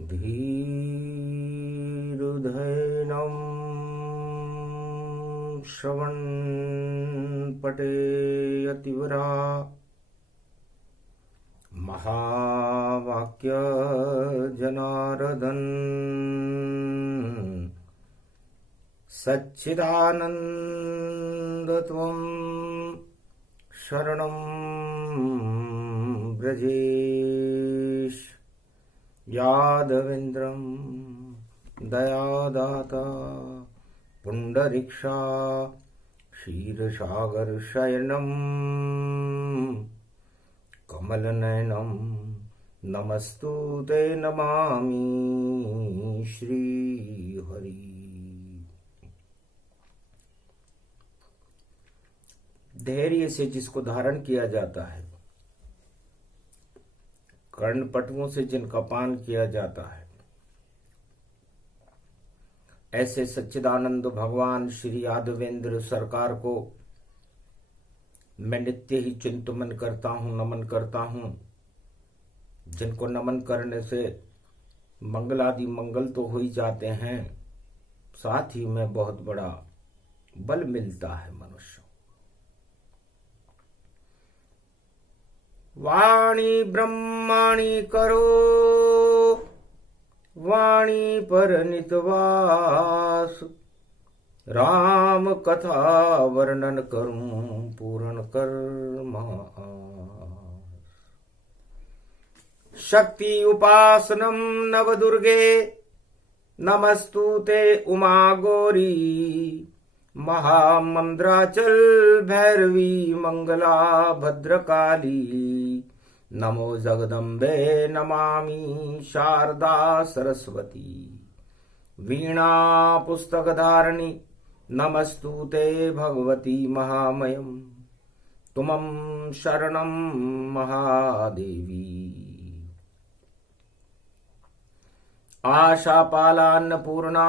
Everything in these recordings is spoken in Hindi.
धीरुधैनं श्रवणपटे यतिवरा महावाक्य जनार्दन सच्चिदानंद त्वं शरणं ब्रजेश यादवेन्द्रं दयादाता पुंडरीक्षा क्षीरसागरशयनं कमलनयनं नमस्तुते नमामि श्रीहरि। धैर्य से जिसको धारण किया जाता है, कर्णपटुओं से जिनका पान किया जाता है, ऐसे सच्चिदानंद भगवान श्री यादवेंद्र सरकार को मैं नित्य ही चिंतन करता हूँ, नमन करता हूँ। जिनको नमन करने से मंगलादि मंगल तो हो ही जाते हैं, साथ ही में बहुत बड़ा बल मिलता है मनुष्य। वाणी ब्रह्माणी करो वाणी पर नितवास, राम कथा वर्णन करूं पूर्ण कर्मा। शक्ति उपासनम नव दुर्गे नमस्तुते उमा गौरी, महामंद्राचल भैरवी मंगला भद्रकाली, नमो जगदम्बे नमामि शारदा सरस्वती, वीणा पुस्तक धारिणी नमस्तुते भगवती महामयम, तुमं शरणं महादेवी। आशापाला अन्नपूर्णा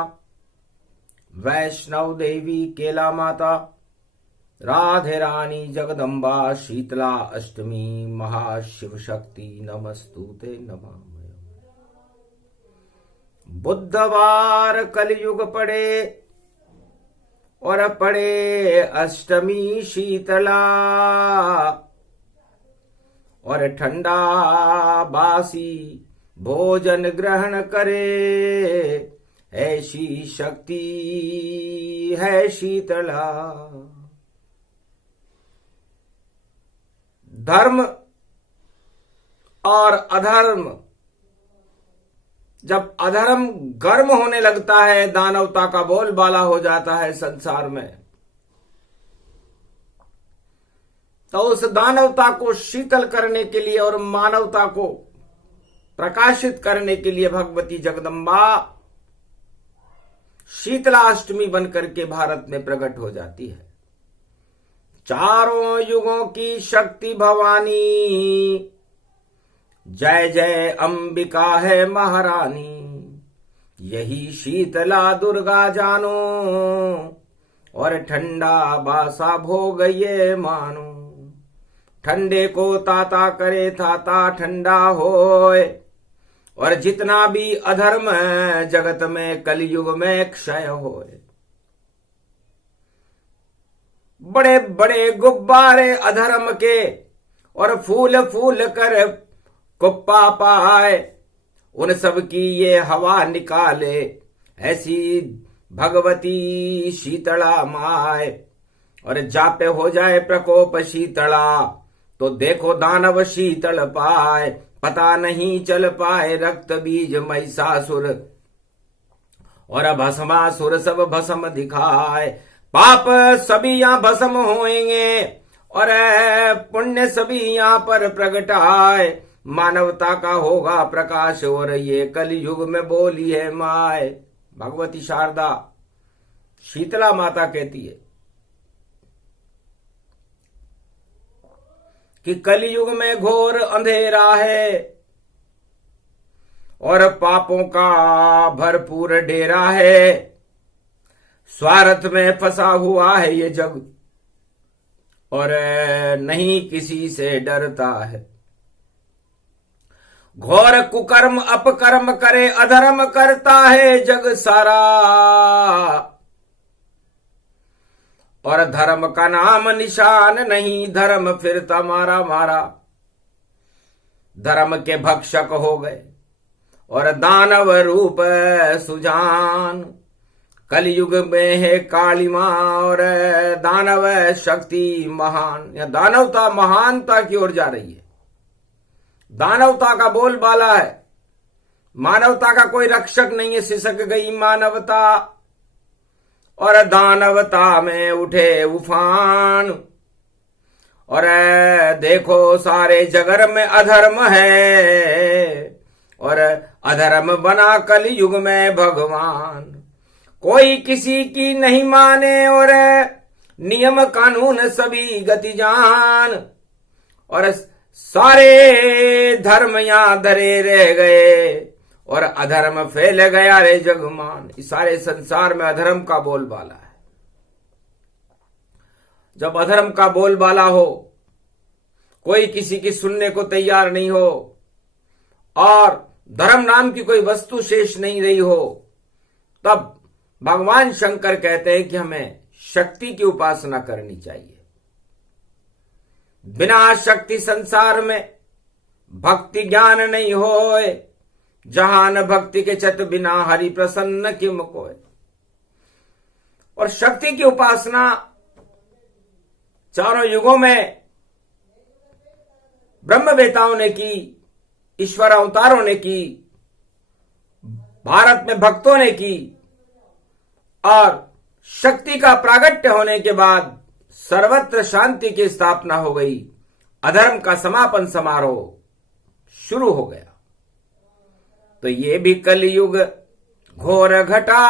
वैष्णव देवी केला माता, राधे रानी जगदम्बा शीतला अष्टमी महाशिव शक्ति नमस्तुते नमामि। बुधवार कलयुग पड़े और पड़े अष्टमी शीतला, और ठंडा बासी भोजन ग्रहण करे, ऐसी शक्ति है शीतला। धर्म और अधर्म, जब अधर्म गर्म होने लगता है, दानवता का बोलबाला हो जाता है संसार में, तो उस दानवता को शीतल करने के लिए और मानवता को प्रकाशित करने के लिए भगवती जगदम्बा शीतला अष्टमी बनकर के भारत में प्रकट हो जाती है। चारों युगों की शक्ति भवानी, जय जय अंबिका है महारानी, यही शीतला दुर्गा जानो, और ठंडा बासा भोग ये मानो। ठंडे को ताता करे ताता ठंडा होए, और जितना भी अधर्म है जगत में कलयुग में क्षय होए। बड़े बड़े गुब्बारे अधर्म के और फूल फूल कर कुप्पा पाए, उन सब की ये हवा निकाले, ऐसी भगवती शीतला माए। और जापे हो जाए प्रकोप शीतला, तो देखो दानव शीतल पाए। पता नहीं चल पाए रक्त बीज महिषासुर, और भस्मासुर सब भस्म दिखाए। पाप सभी यहाँ भस्म होएंगे, और पुण्य सभी यहाँ पर प्रगट आए। मानवता का होगा प्रकाश, और ये कलयुग में बोली है माए। भगवती शारदा शीतला माता कहती है कि कलयुग में घोर अंधेरा है, और पापों का भरपूर डेरा है। स्वार्थ में फंसा हुआ है ये जग, और नहीं किसी से डरता है। घोर कुकर्म अपकर्म करे, अधर्म करता है जग सारा। और धर्म का नाम निशान नहीं, धर्म फिरता मारा मारा। धर्म के भक्षक हो गए और दानव रूप सुजान। कलयुग में है काली मां और दानव शक्ति महान। या दानवता महानता की ओर जा रही है। दानवता का बोलबाला है, मानवता का कोई रक्षक नहीं है। सिसक गई मानवता और दानवता में उठे उफान। और देखो सारे जगर में अधर्म है और अधर्म बना कलयुग में भगवान। कोई किसी की नहीं माने और नियम कानून सभी गति जान। और सारे धर्म यहां धरे रह गए और अधर्म फैल गया रे जगमान। इस सारे संसार में अधर्म का बोलबाला है। जब अधर्म का बोलबाला हो, कोई किसी की सुनने को तैयार नहीं हो और धर्म नाम की कोई वस्तु शेष नहीं रही हो, तब भगवान शंकर कहते हैं कि हमें शक्ति की उपासना करनी चाहिए। बिना शक्ति संसार में भक्ति ज्ञान नहीं होए। जहान भक्ति के चत बिना हरि प्रसन्न किम कोय। और शक्ति की उपासना चारों युगों में ब्रह्मवेताओं ने की, ईश्वर अवतारों ने की, भारत में भक्तों ने की। और शक्ति का प्रागट्य होने के बाद सर्वत्र शांति की स्थापना हो गई। अधर्म का समापन समारोह शुरू हो गया। तो ये भी कलयुग घोर घटा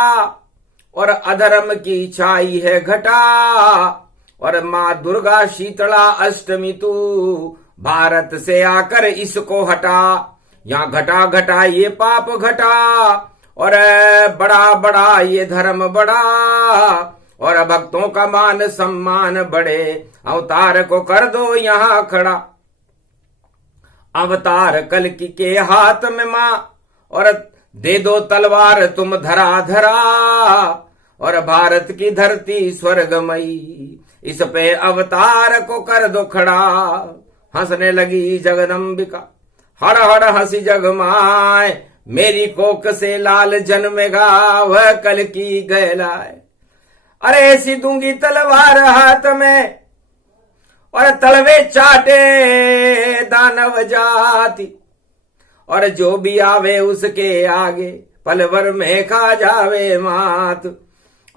और अधर्म की छाई है घटा। और मां दुर्गा शीतला अष्टमी तू भारत से आकर इसको हटा। यहां घटा घटा ये पाप घटा और बड़ा बड़ा ये धर्म बड़ा। और भक्तों का मान सम्मान बढ़े, अवतार को कर दो यहां खड़ा। अवतार कल्कि के हाथ में मां और दे दो तलवार तुम धरा धरा। और भारत की धरती स्वर्गमयी, इस पे अवतार को कर दो खड़ा। हंसने लगी जगदम्बिका, हड़ हड़ हंसी जगमाए। मेरी कोक से लाल जन्मेगा वह कल की गहलाए। अरे ऐसी दूंगी तलवार हाथ में और तलवे चाटे दानव जाति। और जो भी आवे उसके आगे पल भर में खा जावे मात।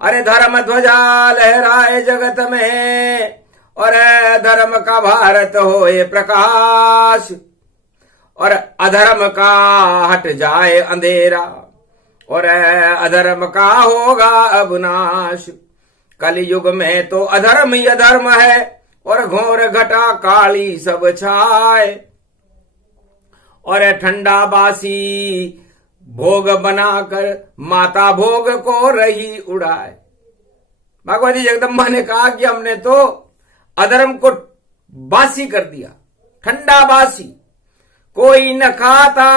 अरे धर्म ध्वजा लहराए जगत में और धर्म का भारत होए प्रकाश। और अधर्म का हट जाए अंधेरा और अधर्म का होगा अब नाश। कलयुग में तो अधर्म ही अधर्म है और घोर घटा काली सब छाए। और ठंडा बासी भोग बनाकर माता भोग को रही उड़ाए। भगवती जगदम्बा ने कहा कि हमने तो अधर्म को बासी कर दिया, ठंडा बासी, कोई न खाता,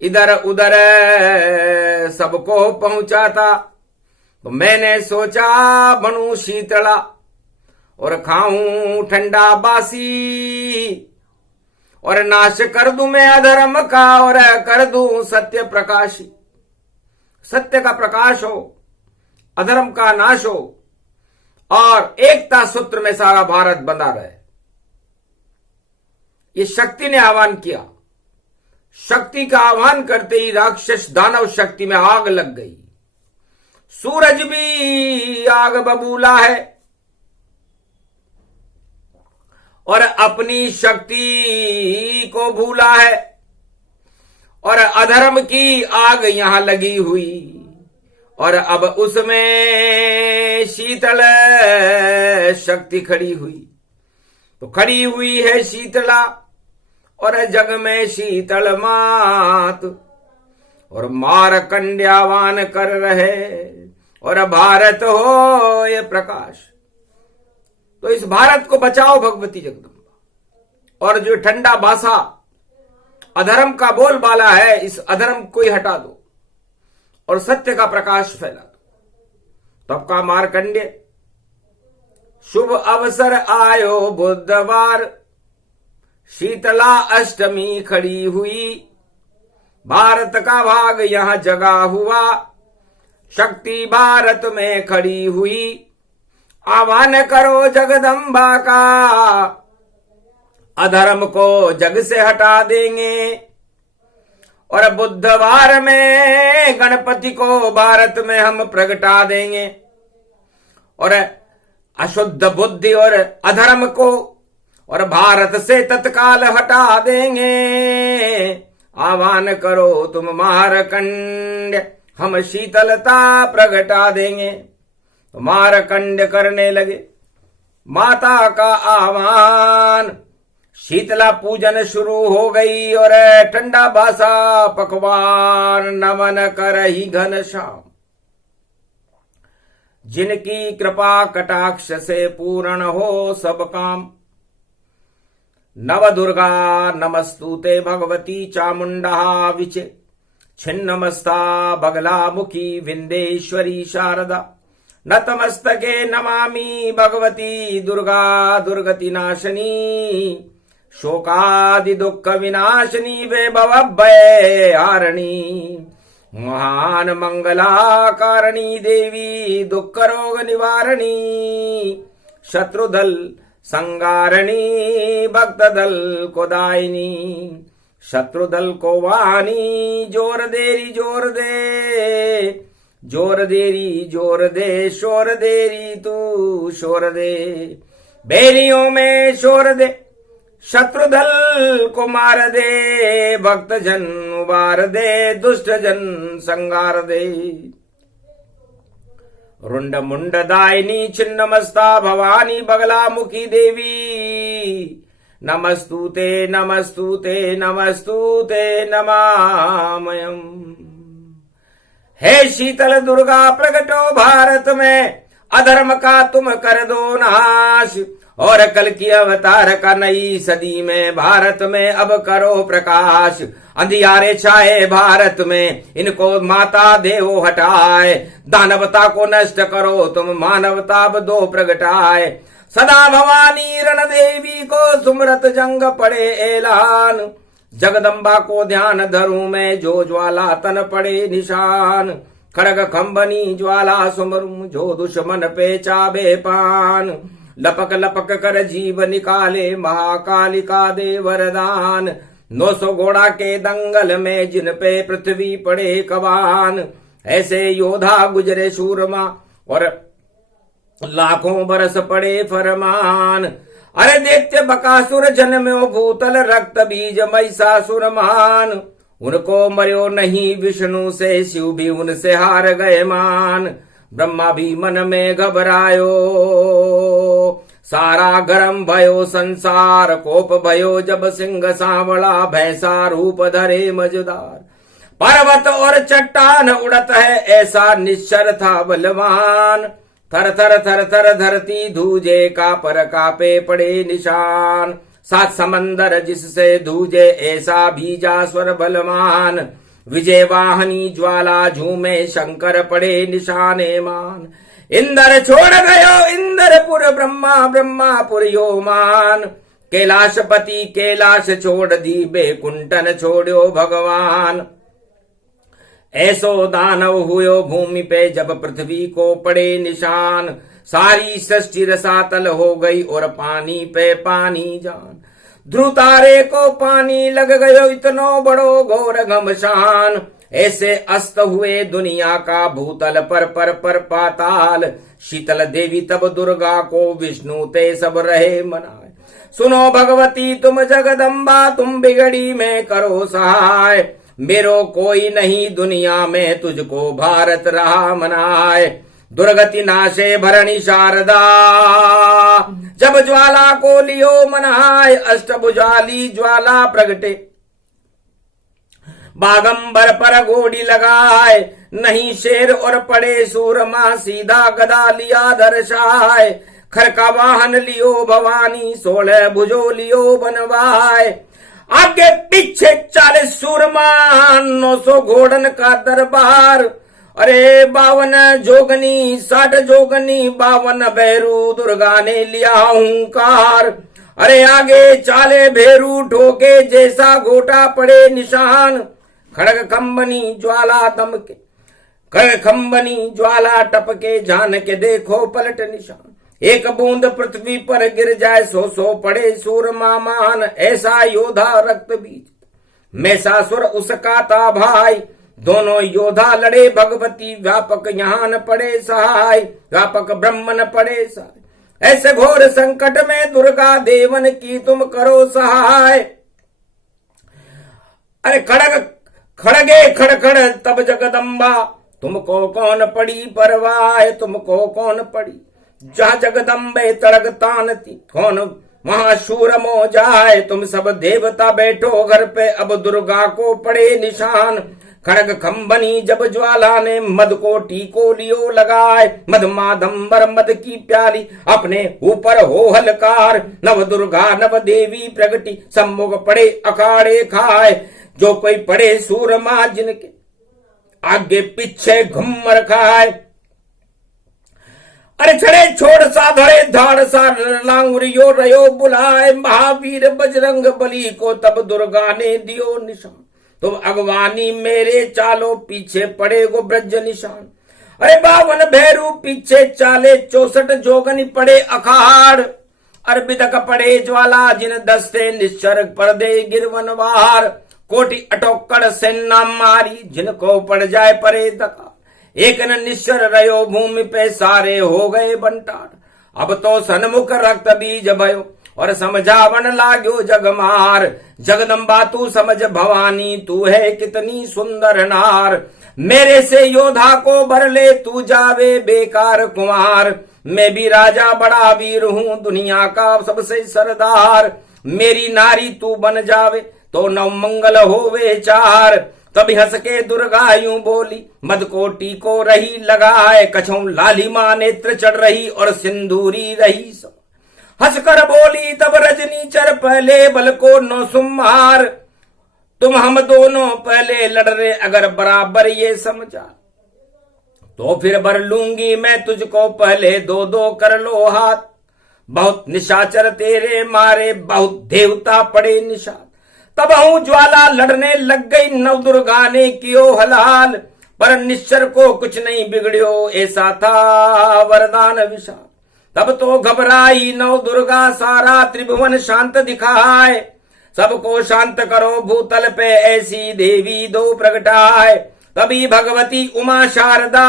इधर उधर सबको पहुंचाता। तो मैंने सोचा बनूं शीतला और खाऊं ठंडा बासी। और नाश कर दूं मैं अधर्म का और कर दूं सत्य प्रकाशी। सत्य का प्रकाश हो, अधर्म का नाश हो और एकता सूत्र में सारा भारत बंधा रहे। ये शक्ति ने आह्वान किया। शक्ति का आह्वान करते ही राक्षस दानव शक्ति में आग लग गई। सूरज भी आग बबूला है और अपनी शक्ति को भूला है। और अधर्म की आग यहां लगी हुई और अब उसमें शीतल शक्ति खड़ी हुई। तो खड़ी हुई है शीतला और जग में शीतल मात। और मार कंड्यावान कर रहे और भारत हो ये प्रकाश। तो इस भारत को बचाओ भगवती जगदम्बा। और जो ठंडा बासा अधर्म का बोलबाला है, इस अधर्म को ही हटा दो और सत्य का प्रकाश फैला दो। तब का मार्कंडेय, शुभ अवसर आयो बुधवार, शीतला अष्टमी खड़ी हुई, भारत का भाग यहां जगा हुआ, शक्ति भारत में खड़ी हुई, आह्वान करो जगदम्बा का, अधर्म को जग से हटा देंगे। और बुधवार में गणपति को भारत में हम प्रगटा देंगे और अशुद्ध बुद्धि और अधर्म को और भारत से तत्काल हटा देंगे। आह्वान करो तुम मारकंड, हम शीतलता प्रगटा देंगे। तो मारकंड करने लगे माता का आह्वान, शीतला पूजन शुरू हो गई और ठंडा बासा पकवान नमन करही घनश्याम। जिनकी कृपा कटाक्ष से पूर्ण हो सब काम, नव दुर्गा नमस्तुते भगवती चामुंडा विचे, छिन्नमस्ता बगला मुखी विंदेश्वरी शारदा, नतमस्तके नमामि भगवती दुर्गा दुर्गति नाशनी, शोकादि दुख विनाशनी वैभव भय हारिणी, महान मंगला कारिणी देवी दुख रोग निवारणी, शत्रुदल संगारणी भक्त दल को दायिनी, शत्रुदल को वानी जोर देरी जोर दे, जोर देरी जोर दे, शोर देरी तू शोर दे, बेरियों में शोर दे, शत्रुदल को मार दे, भक्त जन उबार दे, दुष्ट जन संगार दे। रुंड मुंड दायिनी छिन्नमस्ता भवानी बगला मुखी देवी, नमस्तुते नमस्तुते नमस्तुते नमामयम। हे शीतल दुर्गा प्रगटो भारत में, अधर्म का तुम कर दो नाश, और कल की अवतार का नई सदी में भारत में अब करो प्रकाश। अंधियारे छाए भारत में, इनको माता देवो हटाए, दानवता को नष्ट करो तुम मानवता दो प्रगटाए। सदा भवानी रण देवी को सुमरत जंग पड़े ऐलान, जगदम्बा को ध्यान धरूं मैं जो ज्वाला तन पड़े निशान, खड़ग खंबनी ज्वाला सुमरूं जो दुश्मन पे चाबे पान, लपक लपक कर जीव निकाले महाकालिका दे वरदान, 900 घोड़ा के दंगल में जिन पे पृथ्वी पड़े कबान, ऐसे योद्धा गुजरे शूरमा और लाखों बरस पड़े फरमान। अरे दैत्य बकासुर जन्म्यो भूतल रक्त बीज महिषासुर मान, उनको मर्यो नहीं विष्णु से शिव भी उनसे हार गए मान। ब्रह्मा भी मन में घबरायो सारा गरम भयो संसार, कोप भयो जब सिंह सांवला भैंसा रूप धरे मजदार। पर्वत और चट्टान उड़त है ऐसा निश्चर था बलवान, थर थर थर थर धरती धूजे का पर कापे पड़े निशान। 7 समंदर जिससे धूजे ऐसा भीजा स्वर बलवान, विजय वाहनी ज्वाला झूमे शंकर पड़े निशाने मान। इंद्र छोड़ गयो इंद्रपुर ब्रह्मा ब्रह्मापुर यो मान, कैलाशपति कैलाश छोड़ दी बेकुंठन छोड़ो भगवान। ऐसो दानव हुयो भूमि पे जब पृथ्वी को पड़े निशान, सारी सृष्टि रसातल हो गई और पानी पे पानी जान। ध्रुव तारे को पानी लग गयो इतनो बड़ो घोर घमशान, ऐसे अस्त हुए दुनिया का भूतल पर पाताल। शीतल देवी तब दुर्गा को विष्णु ते सब रहे मनाए। सुनो भगवती तुम जगदम्बा तुम बिगड़ी में करो सहाय, मेरो कोई नहीं दुनिया में तुझको भारत रहा मनाए। दुर्गति नाशे भरणी शारदा जब ज्वाला को लियो मनाए, अष्टभुजाली ज्वाला प्रगटे बागंबर पर घोड़ी लगाए। नहीं शेर और पड़े सूरमा सीधा गदा लिया दर्शाए। खर का वाहन लियो भवानी 16 भुजो लियो बनवाए। आगे पीछे 40 सूरमा, 900 घोड़न का दरबार। अरे 52 जोगनी, 60 जोगनी, 52 भैरू, दुर्गा ने लिया हुंकार। अरे आगे चाले भेरू, ठोके जैसा घोटा पड़े निशान। खड़ग खंबनी ज्वाला दमके, खड़ग खंबनी ज्वाला टपके, जान के देखो पलट निशान। एक बूंद पृथ्वी पर गिर जाए, 100 पड़े सूरमा मान। ऐसा योधा रक्त बीज मैसासुर उसका था भाई। दोनों योद्धा लड़े भगवती, व्यापक यहाँ न पड़े सहाय, व्यापक ब्रह्म न पड़े सहाय। ऐसे घोर संकट में दुर्गा देवन की तुम करो सहाय। अरे खड़ग खड़गे खड़खड़ तब जगदम्बा, तुमको कौन पड़ी परवाह, तुमको कौन पड़ी। जहाँ जगदम्बे तड़ग तानती, कौन महाशूर मो जाए। तुम सब देवता बैठो घर पे, अब दुर्गा को पड़े निशान। खड़ग खंबनी जब ज्वाला ने, मद को टीको लियो लगाए। मद मादंबर मद की प्याली, अपने ऊपर हो हलकार। नव दुर्गा नव देवी प्रगति, सम्मुख पड़े अखाड़े खाए। जो कोई पड़े सूरमा जिनके, आगे पीछे घुम्मर खाए। अरे छड़े छोड़ सा धड़े धाड़ सा, लांगुरियो रयो बुलाए। महावीर बजरंग बली को तब दुर्गा ने दियो निशान। तुम अगवानी मेरे चालो, पीछे पड़े गो ब्रज निशान। अरे 52 भैरू पीछे चाले, 64 जोगनी पड़े अखाड़। अरबिदक पड़े ज्वाला जिन दस्ते, निश्चर पर दे गिरवनवार। कोटि अटोकड़ सेना मारी, जिनको पड़ जाए परे दका। एक न निश्चर रयो भूमि पे, सारे हो गए बंटार। अब तो सन्मुख रक्त बीज भयो, और समझावन लाग्यो जगमार। जगदम्बा तू समझ भवानी, तू है कितनी सुंदर नार। मेरे से योद्धा को भर ले, तू जावे बेकार कुमार। मैं भी राजा बड़ा वीर हूँ, दुनिया का सबसे सरदार। मेरी नारी तू बन जावे, तो नव मंगल होवे चार। तभी हंस के दुर्गा यूं बोली, मद कोटी को रही लगाए। कछों लालिमा नेत्र चढ़ रही, और सिंदूरी रही सब। हंसकर बोली तब रजनी चर, पहले बल को नो सुमार। तुम हम दोनों पहले लड़ रहे, अगर बराबर ये समझा, तो फिर बर लूंगी मैं तुझको पहले। 2-2 कर लो हाथ, बहुत निशाचर तेरे मारे, बहुत देवता पड़े निशान। तब हूं ज्वाला लड़ने लग गई, नव दुर्गा ने कियो हलाल। पर निश्चर को कुछ नहीं बिगड़ियो, ऐसा था वरदान विशाल। तब तो घबराई नव दुर्गा, सारा त्रिभुवन शांत दिखाए। सबको शांत करो भूतल पे, ऐसी देवी दो प्रगटाए। तभी भगवती उमा शारदा,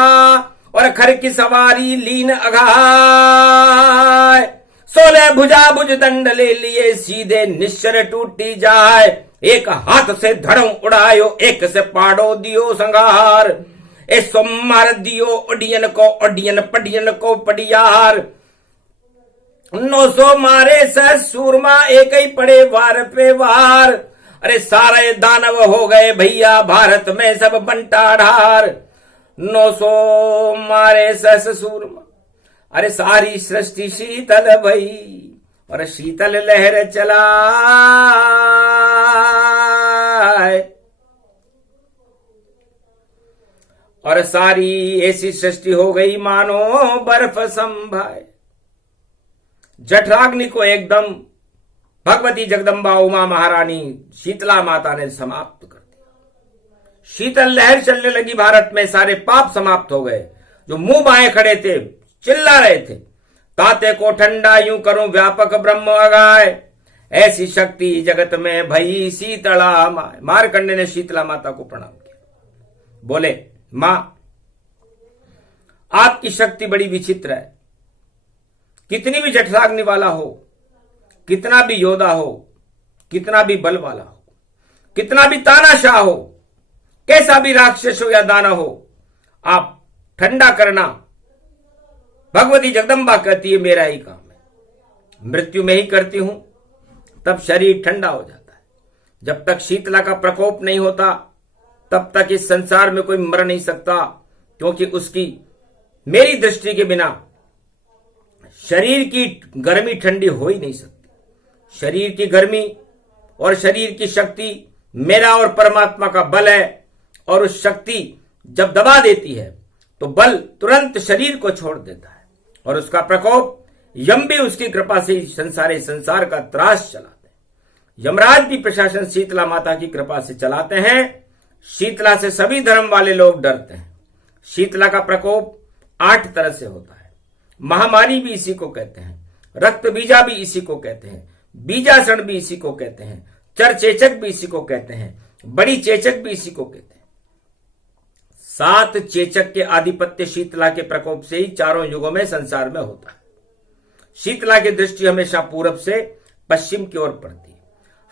और खर की सवारी लीन अघाय। 16 भुजा भुज दंड ले लिए, सीधे निश्चर टूटी जाए। एक हाथ से धड़ों उड़ायो, एक से पाड़ो दियो संगार। ऐसो मार दियो ओडियन को ओडियन, पडियन को पडियार। 900 मारे सहस सूरमा, एक ही पड़े वार पे वार। अरे सारे दानव हो गए भैया, भारत में सब बंटा ढार। 900 मारे सहस सूरमा, अरे सारी सृष्टि शीतल भई, और शीतल लहर चला। और सारी ऐसी सृष्टि हो गई मानो बर्फ संभाए। जठराग्नि को एकदम भगवती जगदम्बा उमा महारानी शीतला माता ने समाप्त कर दिया। शीतल लहर चलने लगी भारत में, सारे पाप समाप्त हो गए। जो मुंह बाएं खड़े थे चिल्ला रहे थे, ताते को ठंडा यूं करूं व्यापक ब्रह्म अगाए। ऐसी शक्ति जगत में भई शीतला माए। मारकंडे ने शीतला माता को प्रणाम किया, बोले मां आपकी शक्ति बड़ी विचित्र है। कितनी भी जठराग्नि वाला हो, कितना भी योद्धा हो, कितना भी बल वाला हो, कितना भी तानाशाह हो, कैसा भी राक्षस हो या दाना हो, आप ठंडा करना भगवती जगदम्बा कहती है मेरा ही काम है। मृत्यु में ही करती हूं, तब शरीर ठंडा हो जाता है। जब तक शीतला का प्रकोप नहीं होता तब तक इस संसार में कोई मर नहीं सकता, क्योंकि उसकी मेरी दृष्टि के बिना शरीर की गर्मी ठंडी हो ही नहीं सकती। शरीर की गर्मी और शरीर की शक्ति मेरा और परमात्मा का बल है। और उस शक्ति जब दबा देती है तो बल तुरंत शरीर को छोड़ देता है और उसका प्रकोप यम भी उसकी कृपा से संसार का त्रास चलाते हैं। यमराज भी प्रशासन शीतला माता की कृपा से चलाते हैं। शीतला से सभी धर्म वाले लोग डरते हैं। शीतला का प्रकोप 8 तरह से होता है। महामारी भी इसी को कहते हैं, रक्त बीजा भी इसी को कहते हैं, बीजासण भी इसी को कहते हैं, चरचेचक भी इसी को कहते हैं, बड़ी चेचक भी इसी को कहते हैं। 7 चेचक के आधिपत्य शीतला के प्रकोप से ही चारों युगों में संसार में होता है। शीतला की दृष्टि हमेशा पूरब से पश्चिम की ओर पड़ती है।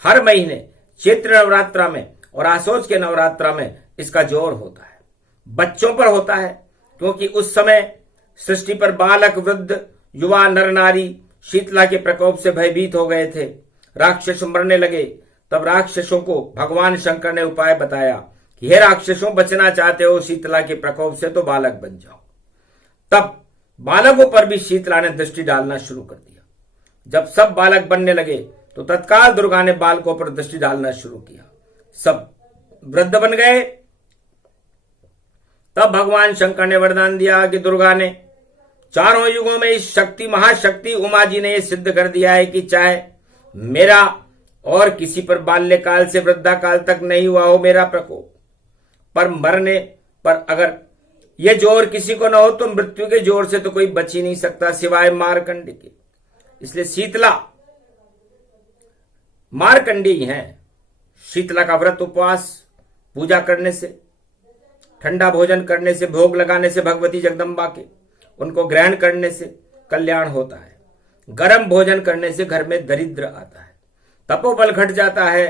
हर महीने चैत्र नवरात्रा में और आसोज के नवरात्रा में इसका जोर होता है। बच्चों पर होता है क्योंकि उस समय सृष्टि पर बालक, वृद्ध, युवा, नर नारी शीतला के प्रकोप से भयभीत हो गए थे। राक्षस मरने लगे। तब राक्षसों को भगवान शंकर ने उपाय बताया कि हे राक्षसों, बचना चाहते हो शीतला के प्रकोप से तो बालक बन जाओ। तब बालकों पर भी शीतला ने दृष्टि डालना शुरू कर दिया। जब सब बालक बनने लगे तो तत्काल दुर्गा ने बालकों पर दृष्टि डालना शुरू किया। सब वृद्ध बन गए। तब भगवान शंकर ने वरदान दिया कि दुर्गा ने चारों युगों में इस शक्ति, महाशक्ति उमा जी ने यह सिद्ध कर दिया है कि चाहे मेरा और किसी पर बाल्यकाल से वृद्धाकाल तक नहीं हुआ हो मेरा प्रकोप, पर मरने पर अगर यह जोर किसी को न हो तो मृत्यु के जोर से तो कोई बच ही नहीं सकता सिवाय मारकंडे के। इसलिए शीतला मारकंडी है। शीतला का व्रत, उपवास, पूजा करने से, ठंडा भोजन करने से, भोग लगाने से भगवती जगदम्बा के उनको ग्रहण करने से कल्याण होता है। गर्म भोजन करने से घर में दरिद्र आता है, तपोबल घट जाता है,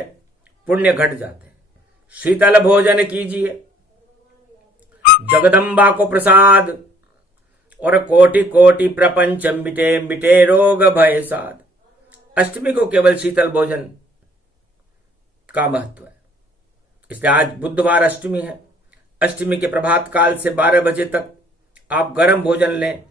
पुण्य घट जाते हैं। शीतल भोजन कीजिए, जगदम्बा को प्रसाद, और कोटि कोटि प्रपंच मिटे मिटे रोग भय साध। अष्टमी को केवल शीतल भोजन का महत्व है। इसलिए आज बुधवार अष्टमी है। अष्टमी के प्रभात काल से 12 बजे तक आप गर्म भोजन लें।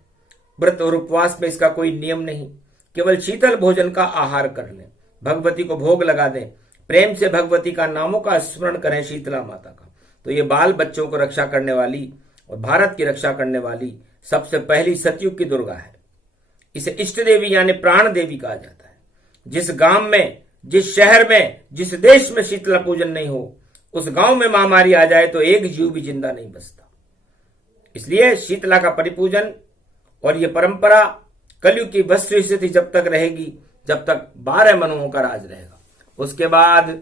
व्रत और उपवास में इसका कोई नियम नहीं, केवल शीतल भोजन का आहार कर लें। भगवती को भोग लगा दें, प्रेम से भगवती का नामों का स्मरण करें, शीतला माता का। तो ये बाल बच्चों को रक्षा करने वाली और भारत की रक्षा करने वाली सबसे पहली सतयुग की दुर्गा है। इसे इष्ट देवी यानी प्राण देवी कहा जाता है। जिस गांव में, जिस शहर में, जिस देश में शीतला पूजन नहीं हो, उस गांव में महामारी आ जाए तो एक जीव भी जिंदा नहीं बचता। इसलिए शीतला का परिपूजन और ये परंपरा कलयुग की वस्तु स्थिति जब तक रहेगी, जब तक 12 मनुओं का राज रहेगा। उसके बाद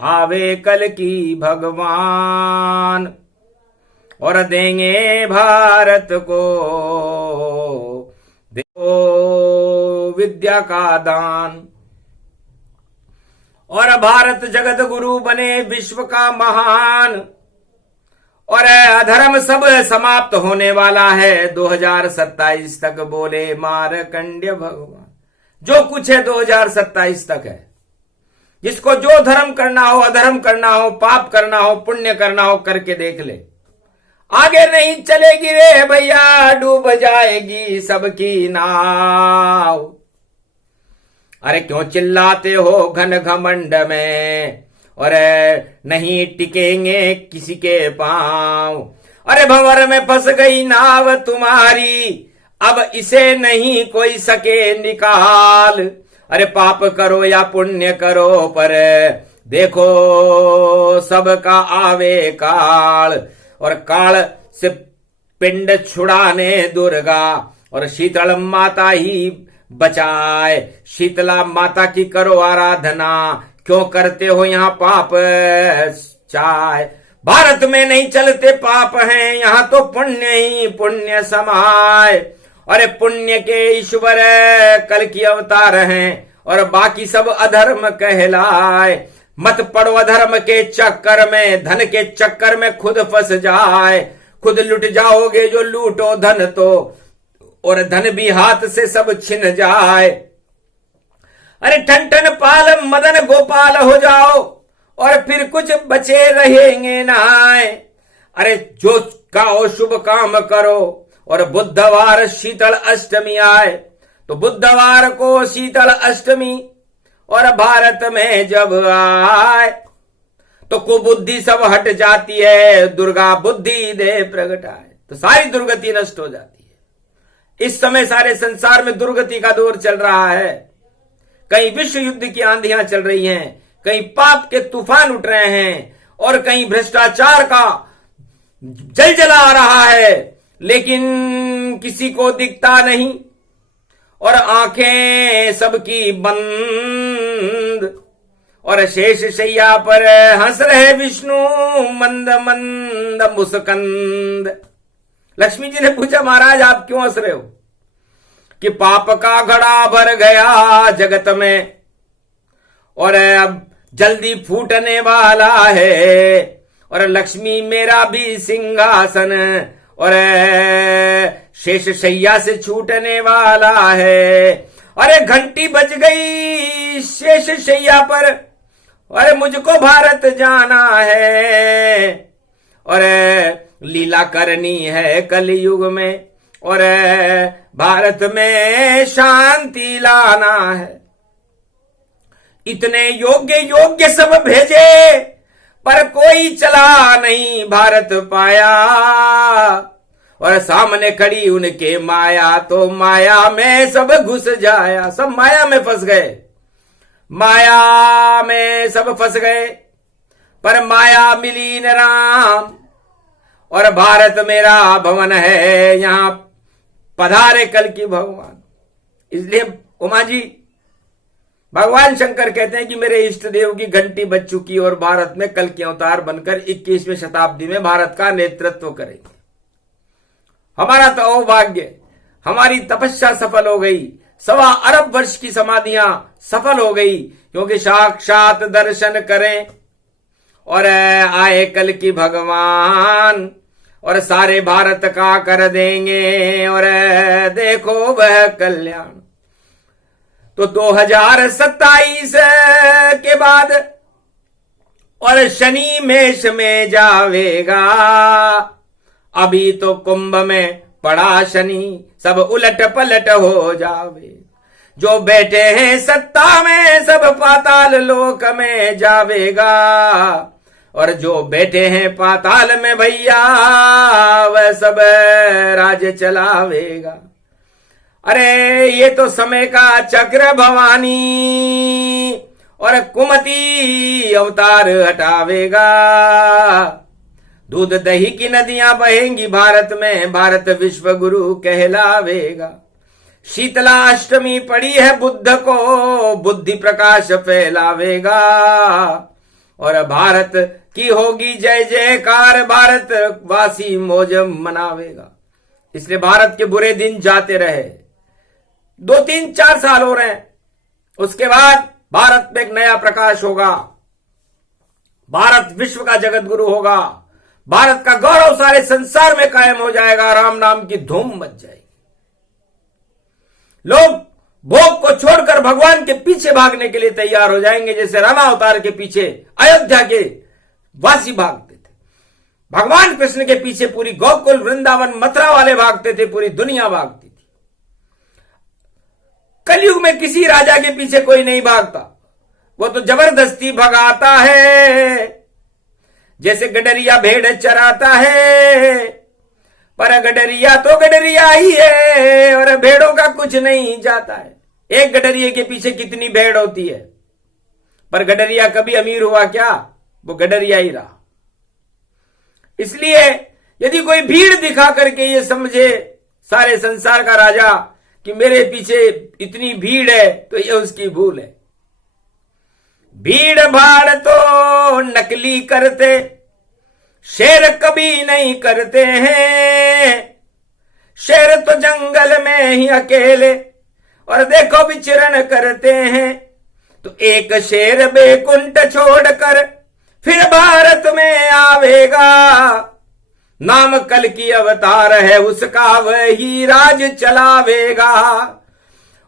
आवे कल की भगवान और देंगे भारत को देखो विद्या का दान, और भारत जगत गुरु बने विश्व का महान, और अधर्म सब समाप्त होने वाला है 2027 तक, बोले मार्कंडेय भगवान। जो कुछ है 2027 तक है। जिसको जो धर्म करना हो, अधर्म करना हो, पाप करना हो, पुण्य करना हो, करके देख ले। आगे नहीं चलेगी रे भैया, डूब जाएगी सबकी नाव। अरे क्यों चिल्लाते हो घन घमंड में, और नहीं टिकेंगे किसी के पांव। अरे भंवर में फंस गई नाव तुम्हारी, अब इसे नहीं कोई सके निकाल। अरे पाप करो या पुण्य करो, पर देखो सबका आवे काल, और काल से पिंड छुड़ाने दुर्गा, और शीतल माता ही बचाए। शीतला माता की करो आराधना, क्यों करते हो यहाँ पाप चाय। भारत में नहीं चलते पाप हैं, यहाँ तो पुण्य ही पुण्य समाए। अरे पुण्य के ईश्वर कल की अवतार हैं, और बाकी सब अधर्म कहलाए। मत पड़ो अधर्म के चक्कर में, धन के चक्कर में खुद फंस जाए। खुद लुट जाओगे जो लूटो धन तो, और धन भी हाथ से सब छिन जाए। अरे ठन ठन पाल मदन गोपाल हो जाओ, और फिर कुछ बचे रहेंगे नाय। अरे जो काओ शुभ काम करो, और बुधवार शीतल अष्टमी आए, तो बुधवार को शीतल अष्टमी, और भारत में जब आए तो कुबुद्धि सब हट जाती है, दुर्गा बुद्धि दे प्रगटाए, तो सारी दुर्गति नष्ट हो जाती है। इस समय सारे संसार में दुर्गति का दौर चल रहा है। कहीं विश्व युद्ध की आंधियां चल रही हैं, कहीं पाप के तूफान उठ रहे हैं, और कहीं भ्रष्टाचार का जलजला आ रहा है, लेकिन किसी को दिखता नहीं, और आंखें सबकी बंद, और शेष शैया पर हंस रहे विष्णु मंद मंद मुस्कंद। लक्ष्मी जी ने पूछा, महाराज आप क्यों हंस रहे हो? कि पाप का घड़ा भर गया जगत में, और अब जल्दी फूटने वाला है, और लक्ष्मी मेरा भी सिंहासन और शेष शैया से छूटने वाला है। अरे घंटी बज गई शेष शैया पर, अरे मुझको भारत जाना है, और लीला करनी है कलयुग में, और भारत में शांति लाना है। इतने योग्य योग्य सब भेजे, पर कोई चला नहीं भारत पाया, और सामने खड़ी उनके माया, तो माया में सब घुस जाया। सब माया में फंस गए, माया में सब फंस गए, पर माया मिली न राम, और भारत मेरा भवन है, यहां पधारे कल की भगवान। इसलिए उमा जी, भगवान शंकर कहते हैं कि मेरे इष्ट देव की घंटी बज चुकी, और भारत में कल के अवतार बनकर 21वीं शताब्दी में भारत का नेतृत्व करेंगे। हमारा तो अभाग्य, हमारी तपस्या सफल हो गई, 1.25 अरब वर्ष की समाधियां सफल हो गई, क्योंकि साक्षात दर्शन करें और आए कल की भगवान, और सारे भारत का कर देंगे, और देखो वह कल्याण। तो 2027 के बाद और शनि मेष में जावेगा, अभी तो कुंभ में पड़ा शनि, सब उलट पलट हो जावे। जो बैठे हैं सत्ता में सब पाताल लोक में जावेगा, और जो बैठे हैं पाताल में भैया वह सब राज चलावेगा। अरे ये तो समय का चक्र भवानी, और कुमति अवतार हटावेगा। दूध दही की नदियां बहेंगी भारत में, भारत विश्व गुरु कहलावेगा। शीतला अष्टमी पड़ी है बुद्ध को, बुद्धि प्रकाश फैलावेगा, और भारत की होगी जय जयकार, भारत वासी मौज मनावेगा। इसलिए भारत के बुरे दिन जाते रहे, 2, 3, 4 साल हो रहे हैं, उसके बाद भारत में एक नया प्रकाश होगा, भारत विश्व का जगत गुरु होगा, भारत का गौरव सारे संसार में कायम हो जाएगा, राम नाम की धूम मच जाएगी। लोग भोग को छोड़कर भगवान के पीछे भागने के लिए तैयार हो जाएंगे, जैसे रामावतार के पीछे अयोध्या के वासी भागते थे। भगवान कृष्ण के पीछे पूरी गोकुल वृंदावन मथुरा वाले भागते थे, पूरी दुनिया भागती थी। कलयुग में किसी राजा के पीछे कोई नहीं भागता, वो तो जबरदस्ती भगाता है, जैसे गडरिया भेड़ चराता है, पर गडरिया तो गडरिया ही है, और भेड़ों का कुछ नहीं जाता है। एक गडरिये के पीछे कितनी भेड़ होती है, पर गडरिया कभी अमीर हुआ क्या? वो गडरिया ही रहा। इसलिए यदि कोई भीड़ दिखा करके ये समझे सारे संसार का राजा कि मेरे पीछे इतनी भीड़ है, तो ये उसकी भूल है। भीड़ भाड़ तो नकली करते, शेर कभी नहीं करते हैं। शेर तो जंगल में ही अकेले, और देखो विचरण करते हैं। तो एक शेर बेकुंठ छोड़कर फिर भारत में आवेगा, नाम कल की अवतार है उसका, वही राज चलावेगा।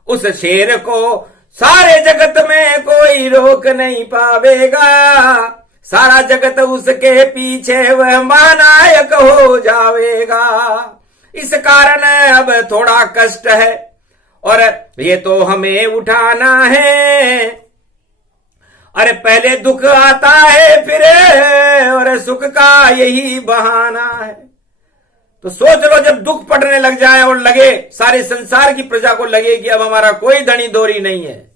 उस शेर को सारे जगत में कोई रोक नहीं पावेगा, सारा जगत उसके पीछे वह महानायक हो जावेगा। इस कारण अब थोड़ा कष्ट है, और ये तो हमें उठाना है। अरे पहले दुख आता है फिर और सुख का यही बहाना है। तो सोच लो, जब दुख पड़ने लग जाए और लगे सारे संसार की प्रजा को लगे कि अब हमारा कोई धनी दोरी नहीं है,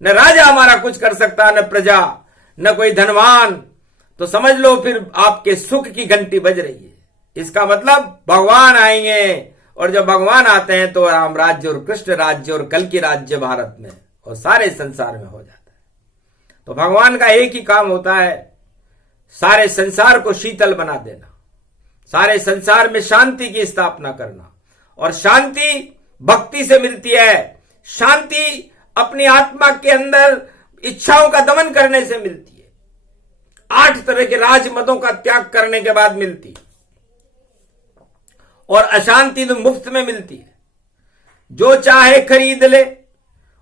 न राजा हमारा कुछ कर सकता, न प्रजा, न कोई धनवान, तो समझ लो फिर आपके सुख की घंटी बज रही है। इसका मतलब भगवान आएंगे, और जब भगवान आते हैं तो राम राज्य और कृष्ण राज्य और कल की राज्य भारत में और सारे संसार में हो जाता है। तो भगवान का एक ही काम होता है, सारे संसार को शीतल बना देना, सारे संसार में शांति की स्थापना करना। और शांति भक्ति से मिलती है, शांति अपनी आत्मा के अंदर इच्छाओं का दमन करने से मिलती है, 8 तरह के राजमदों का त्याग करने के बाद मिलती है। और अशांति तो मुफ्त में मिलती है, जो चाहे खरीद ले।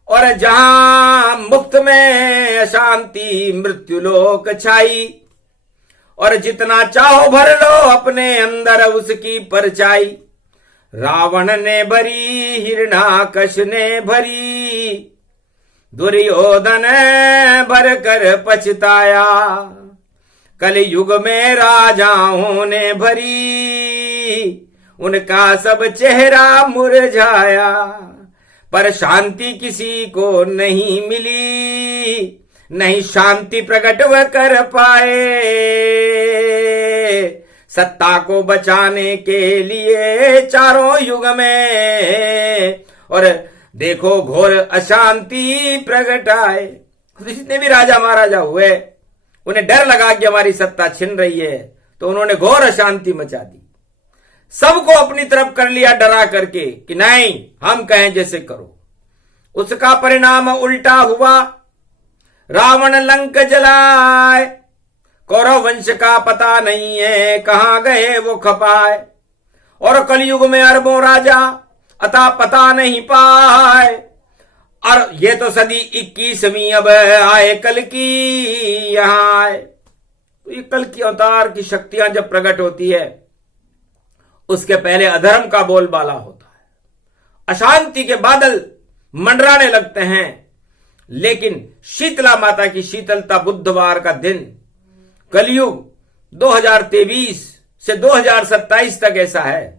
और जहां मुफ्त में अशांति मृत्यु लोक छाई, और जितना चाहो भर लो अपने अंदर उसकी परछाई। रावण ने भरी, हिरणाकश ने भरी, दुर्योधन भर कर पछताया। कलयुग में राजाओं ने भरी, उनका सब चेहरा मुरझाया। पर शांति किसी को नहीं मिली, नहीं शांति प्रकट वह कर पाए। सत्ता को बचाने के लिए चारों युग में, और देखो घोर अशांति प्रकट आए। जितने भी राजा महाराजा हुए, उन्हें डर लगा कि हमारी सत्ता छिन रही है, तो उन्होंने घोर अशांति मचा दी, सबको अपनी तरफ कर लिया डरा करके कि नहीं, हम कहें जैसे करो। उसका परिणाम उल्टा हुआ, रावण लंक जलाए। कौरव वंश का पता नहीं है कहां गए वो खपाए। और कलयुग में अरबों राजा अता पता नहीं पाए। और ये तो सदी 21वीं अब आए कल की यहां आए। तो ये कल की अवतार की शक्तियां जब प्रकट होती है, उसके पहले अधर्म का बोलबाला होता है, अशांति के बादल मंडराने लगते हैं। लेकिन शीतला माता की शीतलता, बुधवार का दिन, कलयुग 2023 से 2027 तक ऐसा है।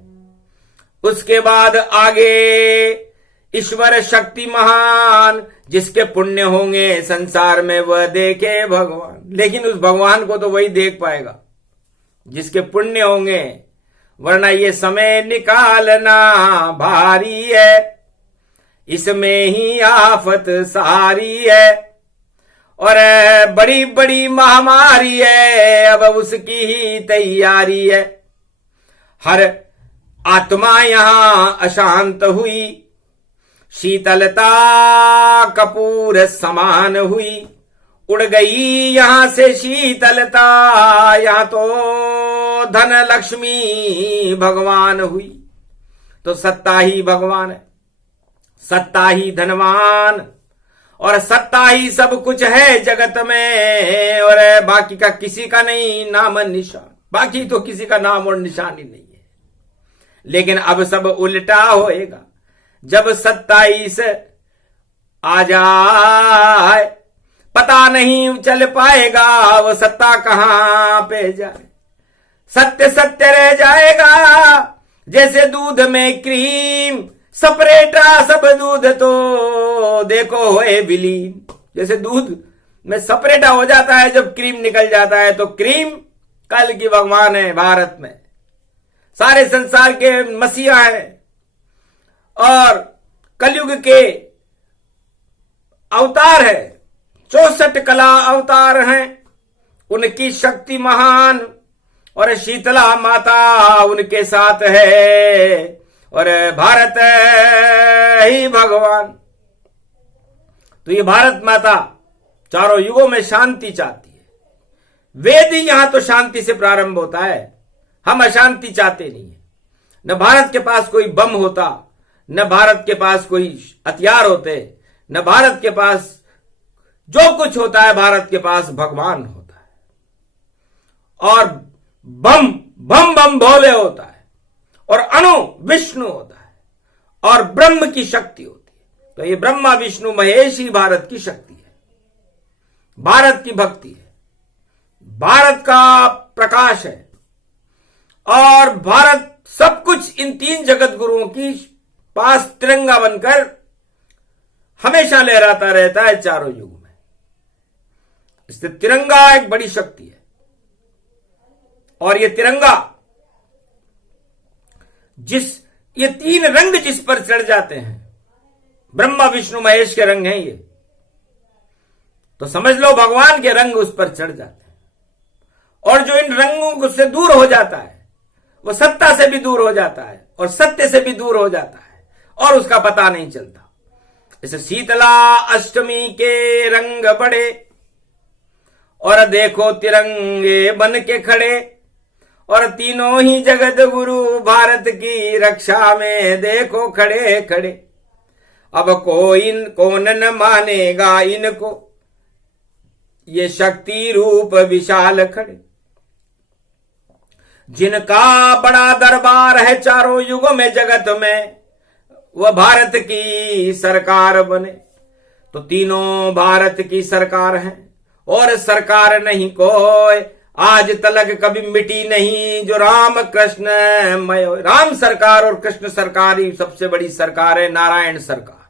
उसके बाद आगे ईश्वर शक्ति महान, जिसके पुण्य होंगे संसार में वह देखे भगवान। लेकिन उस भगवान को तो वही देख पाएगा जिसके पुण्य होंगे, वरना ये समय निकालना भारी है, इसमें ही आफत सारी है। और बड़ी बड़ी महामारी है, अब उसकी ही तैयारी है। हर आत्मा यहां अशांत हुई, शीतलता कपूर समान हुई। उड़ गई यहां से शीतलता, यहां तो धन लक्ष्मी भगवान हुई। तो सत्ता ही भगवान है, सत्ता ही धनवान, और सत्ता ही सब कुछ है जगत में। और बाकी का किसी का नहीं नाम निशान, बाकी तो किसी का नाम और निशान ही नहीं है। लेकिन अब सब उल्टा होएगा, जब 27 आ जाए, पता नहीं चल पाएगा वो सत्ता कहां पे जाए। सत्य सत्य रह जाएगा जैसे दूध में क्रीम, सपरेटा सब दूध तो देखो होए विलीन। जैसे दूध में सपरेटा हो जाता है जब क्रीम निकल जाता है, तो क्रीम कल की भगवान है भारत में, सारे संसार के मसीहा है। और कलयुग के अवतार है, 64 कला अवतार हैं, उनकी शक्ति महान। और शीतला माता उनके साथ है, और भारत ही भगवान। तो ये भारत माता चारों युगों में शांति चाहती है। वेद ही यहां तो शांति से प्रारंभ होता है, हम अशांति चाहते नहीं है। न भारत के पास कोई बम होता, न भारत के पास कोई हथियार होते, न भारत के पास जो कुछ होता है, भारत के पास भगवान होता है। और बम बम बम भोले होता है, और अणु विष्णु होता है, और ब्रह्म की शक्ति होती है। तो ये ब्रह्मा विष्णु महेश ही भारत की शक्ति है। भारत की भक्ति है, भारत का प्रकाश है, और भारत सब कुछ इन तीन जगत गुरुओं की पास तिरंगा बनकर हमेशा लहराता रहता है चारों युग में। इसलिए तिरंगा एक बड़ी शक्ति है, और ये तिरंगा ये तीन रंग जिस पर चढ़ जाते हैं, ब्रह्मा विष्णु महेश के रंग हैं ये, तो समझ लो भगवान के रंग उस पर चढ़ जाते हैं। और जो इन रंगों से दूर हो जाता है वो सत्ता से भी दूर हो जाता है और सत्य से भी दूर हो जाता है, और उसका पता नहीं चलता। जैसे शीतला अष्टमी के रंग बड़े, और देखो तिरंगे बन के खड़े, और तीनों ही जगत गुरु भारत की रक्षा में देखो खड़े खड़े। अब कौन न मानेगा इनको, ये शक्ति रूप विशाल खड़े। जिनका बड़ा दरबार है चारों युगों में जगत में, वह भारत की सरकार बने। तो तीनों भारत की सरकार हैं, और सरकार नहीं कोई आज तलक कभी मिटी नहीं जो राम कृष्ण मय। राम सरकार और कृष्ण सरकार ही सबसे बड़ी सरकार है, नारायण सरकार।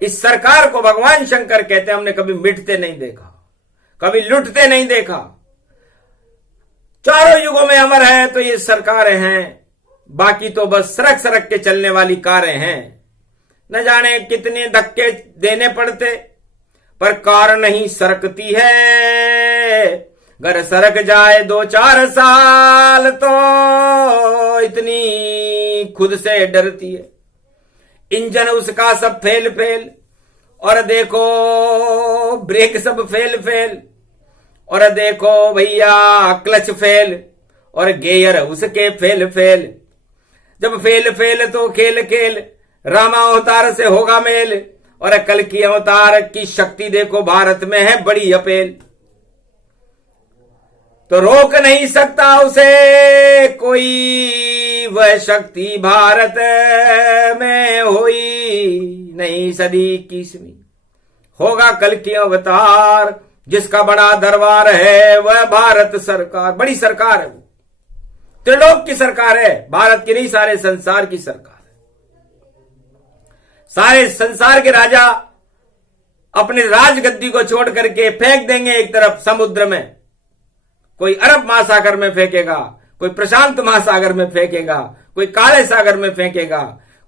इस सरकार को भगवान शंकर कहते हैं हमने कभी मिटते नहीं देखा, कभी लुटते नहीं देखा, चारों युगों में अमर है। तो ये सरकारें हैं, बाकी तो बस सरक सरक के चलने वाली कारें हैं। न जाने कितने धक्के देने पड़ते, पर कार नहीं सरकती है। घर सरक जाए 2-4 साल तो इतनी खुद से डरती है। इंजन उसका सब फेल फेल, और देखो ब्रेक सब फेल फेल, और देखो भैया क्लच फेल, और गियर उसके फेल फेल। जब फेल फेल तो खेल खेल, रामा अवतार से होगा मेल। और कल की अवतार की शक्ति देखो भारत में है बड़ी अपेल। तो रोक नहीं सकता उसे कोई, वह शक्ति भारत में हुई नहीं सदी 21वीं। होगा कल की अवतार, जिसका बड़ा दरबार है वह भारत सरकार। बड़ी सरकार है वो, त्रिलोक की सरकार है, भारत की नहीं सारे संसार की सरकार है। सारे संसार के राजा अपने राजगद्दी को छोड़ करके फेंक देंगे एक तरफ समुद्र में। कोई अरब महासागर में फेंकेगा, कोई प्रशांत महासागर में फेंकेगा, कोई काले सागर में फेंकेगा,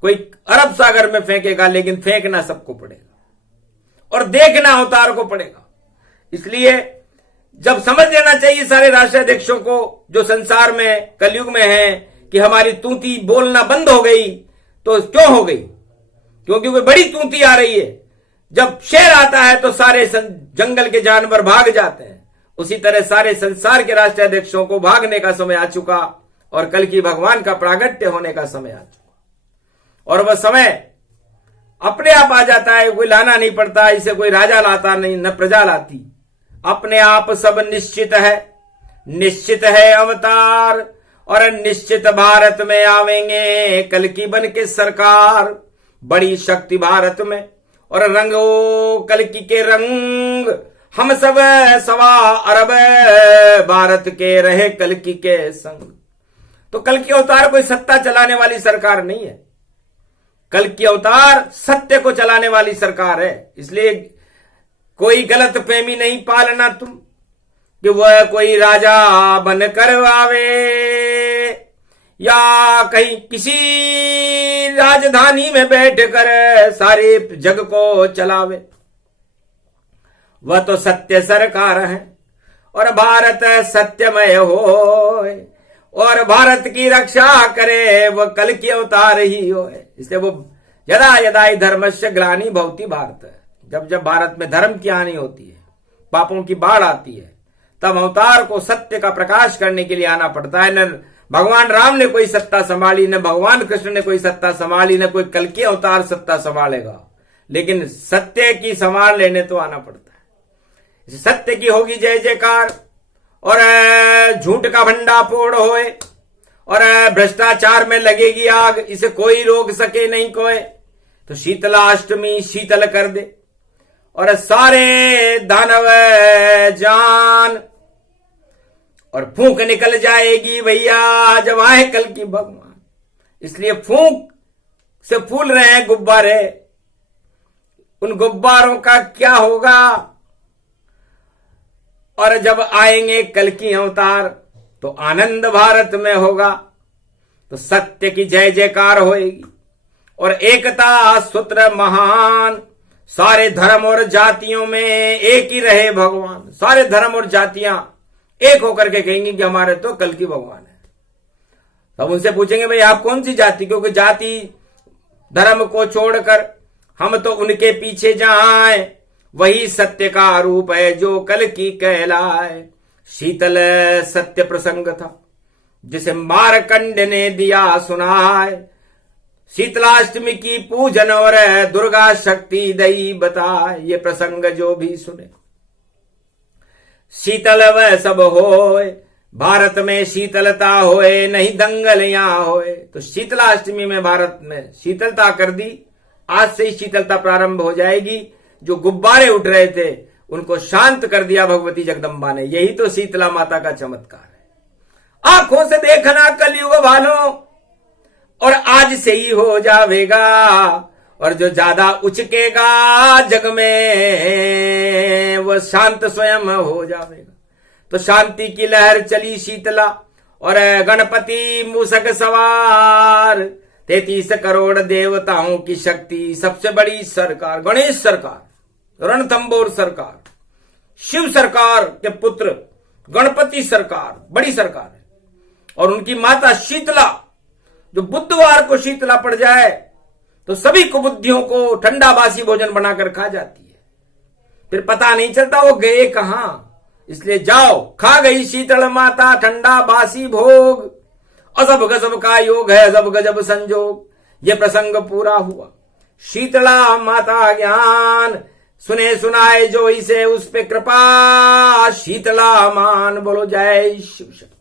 कोई अरब सागर में फेंकेगा, लेकिन फेंकना सबको पड़ेगा और देखना अवतार को पड़ेगा। इसलिए जब समझ लेना चाहिए सारे राष्ट्राध्यक्षों को जो संसार में कलयुग में है कि हमारी तूती बोलना बंद हो गई, तो क्यों हो गई? क्योंकि कोई बड़ी तूती आ रही है। जब शेर आता है तो सारे जंगल के जानवर भाग जाते हैं। उसी तरह सारे संसार के राष्ट्राध्यक्षों को भागने का समय आ चुका और कल की भगवान का प्रागट्य होने का समय आ चुका। और वह समय अपने आप आ जाता है, कोई लाना नहीं पड़ता, इसे कोई राजा लाता नहीं, न प्रजा लाती, अपने आप सब निश्चित है। निश्चित है अवतार और निश्चित भारत में आवेंगे कल की बन के सरकार। बड़ी शक्ति भारत में और रंगो कल की के रंग, हम सब 1.25 अरब भारत के रहे कल की के संग। तो कल की अवतार कोई सत्ता चलाने वाली सरकार नहीं है, कल की अवतार सत्य को चलाने वाली सरकार है। इसलिए कोई गलत फहमी नहीं पालना तुम कि वह कोई राजा बन कर आवे या कहीं किसी राजधानी में बैठकर सारे जग को चलावे। वह तो सत्य सरकार है और भारत सत्यमय हो और भारत की रक्षा करे, वह कल की अवतार ही हो। इसलिए वो यदा यदा ही धर्मस्य ग्लानि भवति भारत, जब जब भारत में धर्म की हानि होती है, पापों की बाढ़ आती है, तब अवतार को सत्य का प्रकाश करने के लिए आना पड़ता है। न भगवान राम ने कोई सत्ता संभाली, न भगवान कृष्ण ने कोई सत्ता संभाली, न कोई कल की अवतार सत्ता संभालेगा, लेकिन सत्य की संभाल लेने तो आना पड़ता है। सत्य की होगी जय जयकार और झूठ का भंडा फोड़ होए और भ्रष्टाचार में लगेगी आग, इसे कोई रोक सके नहीं कोई। तो शीतला अष्टमी शीतल कर दे और सारे दानव जान, और फूंक निकल जाएगी भैया जब आए कल की भगवान। इसलिए फूंक से फूल रहे हैं गुब्बारे, उन गुब्बारों का क्या होगा? और जब आएंगे कल की अवतार तो आनंद भारत में होगा, तो सत्य की जय जयकार होएगी और एकता सूत्र महान। सारे धर्म और जातियों में एक ही रहे भगवान। सारे धर्म और जातियां एक होकर के कहेंगे कि हमारे तो कल की भगवान है। तब उनसे पूछेंगे भाई आप कौन सी जाति? क्योंकि जाति धर्म को छोड़कर हम तो उनके पीछे जाएं, वही सत्य का रूप है जो कल की कहलाए। शीतल सत्य प्रसंग था जिसे मारकंड ने दिया सुनाए। शीतलाष्टमी की पूजन और दुर्गा शक्ति दई बताए। ये प्रसंग जो भी सुने शीतल वह सब होए, भारत में शीतलता होए, नहीं दंगल यहां होए। तो शीतलाष्टमी में भारत में शीतलता कर दी। आज से ही शीतलता प्रारंभ हो जाएगी। जो गुब्बारे उठ रहे थे उनको शांत कर दिया भगवती जगदम्बा ने। यही तो शीतला माता का चमत्कार है। आंखों से देखना कलयुग वालों, और आज से ही हो जावेगा। और जो ज्यादा उचकेगा जग में वो शांत स्वयं हो जावेगा। तो शांति की लहर चली शीतला, और गणपति मूषक सवार, 33 करोड़ देवताओं की शक्ति, सबसे बड़ी सरकार गणेश सरकार, रणथंबोर सरकार, शिव सरकार के पुत्र गणपति सरकार, बड़ी सरकार है। और उनकी माता शीतला, जो बुधवार को शीतला पड़ जाए तो सभी कुबुद्धियों को ठंडा बासी भोजन बनाकर खा जाती है। फिर पता नहीं चलता वो गए कहां। इसलिए जाओ, खा गई शीतल माता ठंडा बासी भोग। अजब गजब का योग है, अजब गजब संजोग। ये प्रसंग पूरा हुआ। शीतला माता ज्ञान सुने सुनाए जो इसे, उस पे कृपा शीतला मान। बोलो जय शिव शक्ति,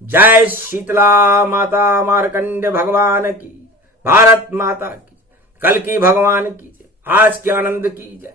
जय शीतला माता मार्कंड भगवान की, भारत माता की, कल की भगवान की जय, आज के आनंद की जय।